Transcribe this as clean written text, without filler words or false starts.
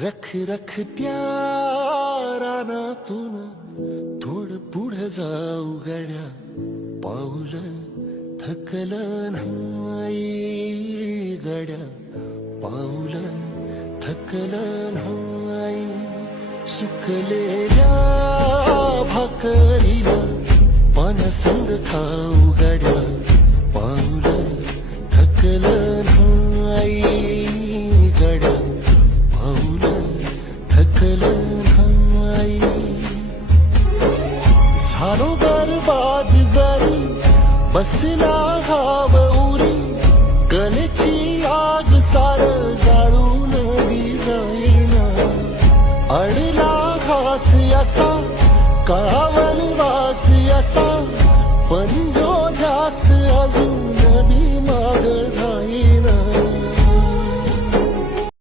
रख रख त्या रानातून थोड पुढे जाऊ गड्या, पाऊल थकलं नाही गड्या, पाऊल थकलं नाही. सुकलेल्या भाकरीला पानसंग खाऊ गड्या, पाऊल थकलं नाही गड्या, पाऊल थकलं नाही. झालो बरबाद जरी बसला घाव उरी, कलेची आग सार जाळून जाईना. अडला घास असा काळा वनवास असा, पण जो ध्यास अजून